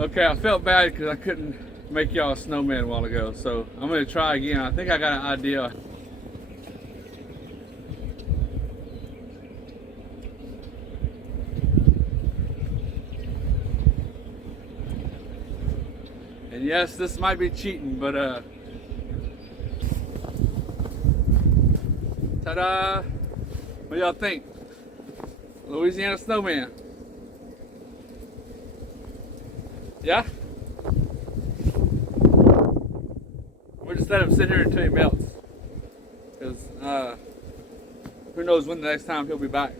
Okay, I felt bad because I couldn't make y'all a snowman a while ago, so I'm gonna try again. I think I got an idea. And yes, this might be cheating, but ta-da! What y'all think? Louisiana snowman. Yeah? We'll just let him sit here until he melts. Because who knows when the next time he'll be back.